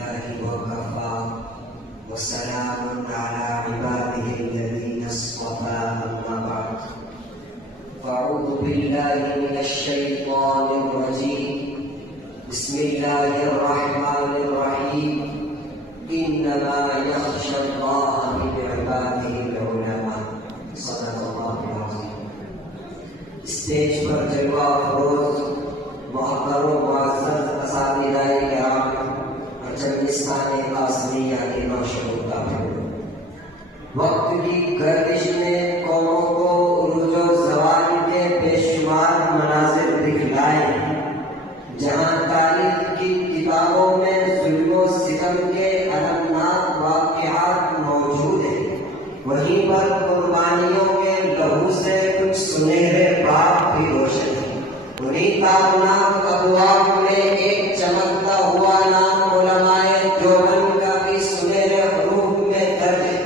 بالله وكفى وسلام على عباده الذين اصطفى أما بعد فأعوذ بالله من الشيطان الرجيم بسم الله الرحمن الرحيم إنما يخشى الله من عباده العلماء صدق الله العظيم. اسٹیج پر جلوہ افروز محترم و معزز اساتذہ کرام اور جلستان قاسمیہ کے نوشہودہ وقت کی گردش نے قوموں کو عروج و زوال کے بے شمار مناظر دکھلائے. جہاں تاریخ کی کتابوں میں ظلم و ستم کے المناک واقعات موجود ہیں، وہیں پر قربانیوں کے لہو سے کچھ سنہرے باغ بھی روشن ہیں. انہیں تابناک ابواب میں ایک چمکتا ہوا نام علماء دیوبند کا بھی سنہرے حروف میں درج ہے.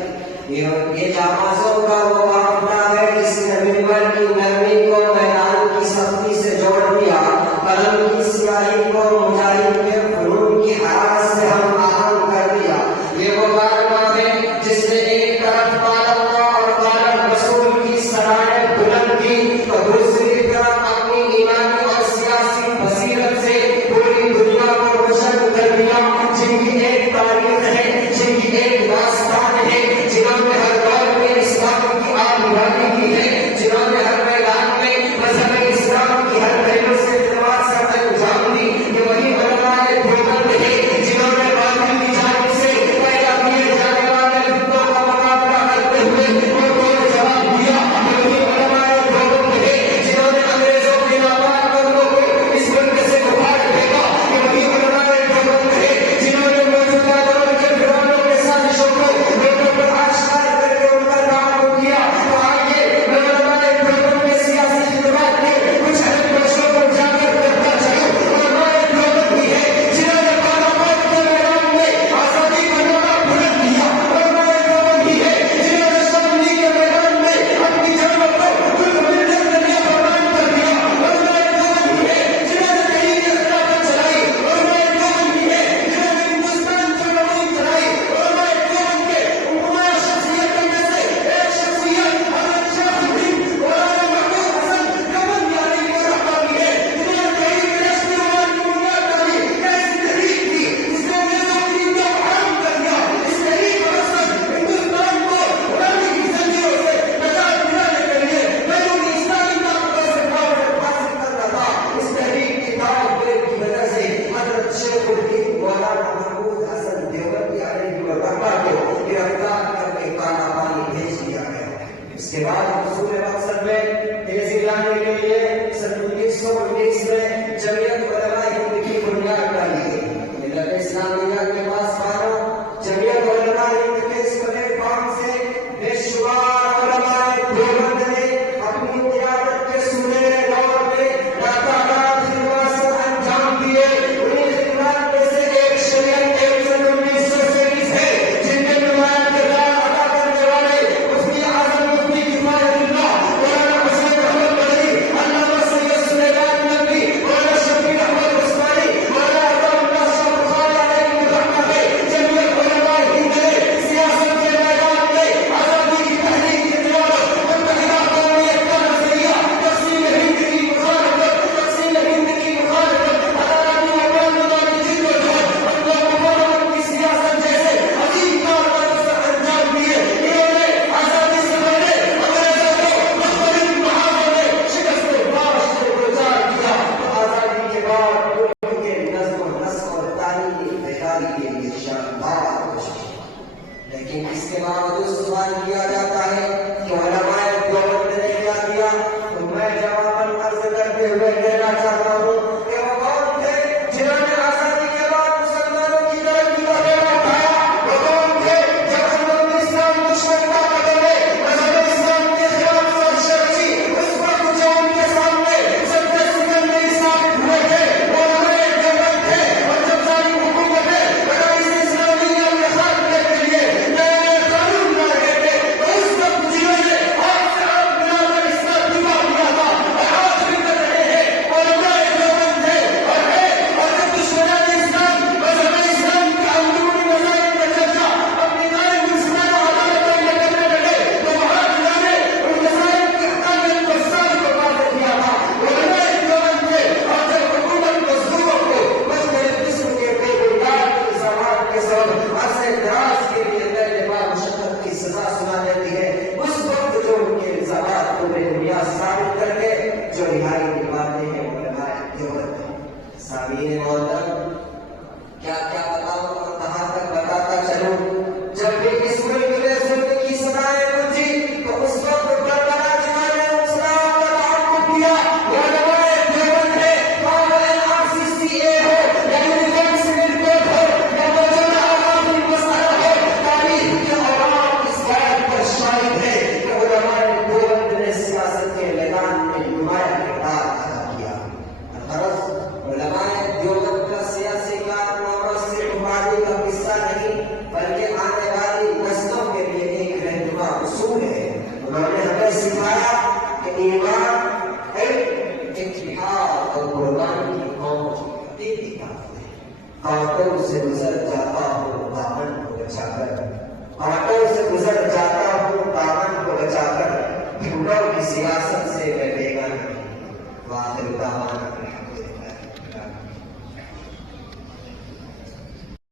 یہ جامازوں کا وہ قافلہ ہے جس نے منبر کی نرمی کو میدان کی سختی سے جوڑ دیا، قلم کی سیاہی کو مجاہد کے فنون کی حرارت سے ہم آہنگ کر دیا. یہ وہ کارواں ہے جس نے ایک طرف قال اللہ اور قال رسول کی سرائے بلند کی اور دوسری طرف اپنی ایمانی اور سیاسی بصیرت سے پوری دنیا کو روشن کر دیا. جن کی ایک تاریخ ہے، جن کی ایک داستان ہے، جنہوں نے ہر دور میں اسلام کی آگ بھرنے کی ہے، جنہوں نے ہر میدان میں مذہب اسلام کی ہر پہلو سے تلوار سر انجام دی. یہ وہی علماء دیوبند ہے جنہوں نے باطل کی جانب سے پیدا کیے جانے والے فتنوں کا مقابلہ کرتے ہوئے ان کو جواب دیا. یہ وہی علماء دیوبند ہے جنہوں نے انگریزوں کے ناپاک قدموں کو اس ملک سے اکھاڑ پھینکا. یہ وہی علماء دیوبند ہے جنہوں نے موجودہ دور کے فرعونوں کے سازشوں کو لوگوں پر آشکار کر کے ان کا تعاون کیا. تو آئیے میں علماء دیوبند کے سیاسی خدمات کے کچھ اہم پہلوؤں کو اجاگر کرتا چلوں. علماء دیوبند بھی ہے جنہوں نے پارلیمنٹ کے میدان میں آزادی کا نعرہ بلند کیا. علماء دیوبند بھی ہے جنہوں نے اسمبلی کے میدان میں اپنی جانوں کو ملک ملت کے لیے قربان کر دیا. علماء دیوبند بھی ہے جنہوں نے تحریک خلافت چلائی. علماء دیوبند بھی ہے جنہوں نے ہندوستان کی لڑائی چلائی. علماء دیوبند کے نمایاں شخصیتوں میں سے ایک شخصیت حضرت شیخ الدین مولانا محمود حسن دیوبندیانی کی رہبری ہے، جنہوں نے تحریک ریاستی عوام کی بنیاد ڈالی. ایسی تحریک تھی جس نے انگریزوں کی دین کو حرام کر دیا. اس تحریک کا مقصد ہندوستان کو غلامی کی زنجیروں سے نجات دلانے کے لیے بیرونی اسلامی طاقتوں سے پاور حاصل کرنا تھا. اس تحریک کی دعوت دینے کی وجہ سے حضرت شیخ الدین مولانا محمود حسن دیوبندیانی کی رہبری کو گرفتار کر کے کالا پانی بھیج دیا گیا. اس کے بعد حصول مقصد میں تیزی لانے کے لیے سن 1919 میں جمعیت علماء ہند کی بنیاد ڈالی گئی. ملت اسلامیہ کے پاس باروں جمعیت علماء ہند کے اس پلیٹ فارم سے بے شمار علماء دیوبند نے اپنی قیادت کے سنہرے دور میں لاتعداد خدمات سر انجام دیے. انہیں خدمات میں سے ایک شریعت ایک سن 1923 ہے جن میں نمایاں کردار ادا کرنے والے مفتی اعظم مفتی کفایت اللہ مولانا حسین احمد مدنی، علامہ سید سلیمان نقوی، مولانا شفیع احمد عثمانی، مولانا عطا اللہ شاہ بخاری علیہ رحمہ ہے. جمعیت علماء ہند نے سیاست کے میدان میں آزادی کی تحریک کے خلاف متحدہ قومی اتحاد نظریہ، تقسیم ہند کی مخالفت، عدالتی عوام کی جدوجہد، اقوام متحدہ کی سیاست جیسے عظیم کارناموں سے انجام دیے. انہوں نے آزادی سے پہلے انگریزوں کو مختلف محاذوں میں شکست باش سے گزار کیا. آزادی کے بعد ملک کے نظم و نسق اور تعلیمی بیداری کے لیے شاندار کوشش کی. لیکن اس کے باوجود سوال کیا جاتا ہے کہ علماء دیوبند نے کیا کیا؟ تو میں جواباً عرض کرتے ہوئے کہنا چاہتا ہوں کہ وہ کون تھے جنہوں نے آزادی کے بعد مسلمانوں کی ترقی کا بیڑا اٹھایا؟ وہ کون تھے جب انہوں نے اسلام دشمن طاقت میں مذہب اسلام کے خلاف سازش رچی؟ اس وقت جو ان کے سامنے سب سے سکندری ثابت ہوئے تھے وہ علماء دیوبند تھے. اور جب ظالم حکومتیں مدارس اسلامیہ میں خاتمے کے لیے نئے نئے قانون لا رہے تھے، ایمان علم اتحاد اور قربانی کی قوم کی حقیقی طاقت ہے. کانٹوں سے گزر جاتا ہوں دامن کو بچا کر، کانٹوں سے گزر جاتا ہوں دامن کو بچا کر، جھوٹوں کی سیاست سے میں بیگانہ نہیں. وآخر دعوانا الحمد للہ.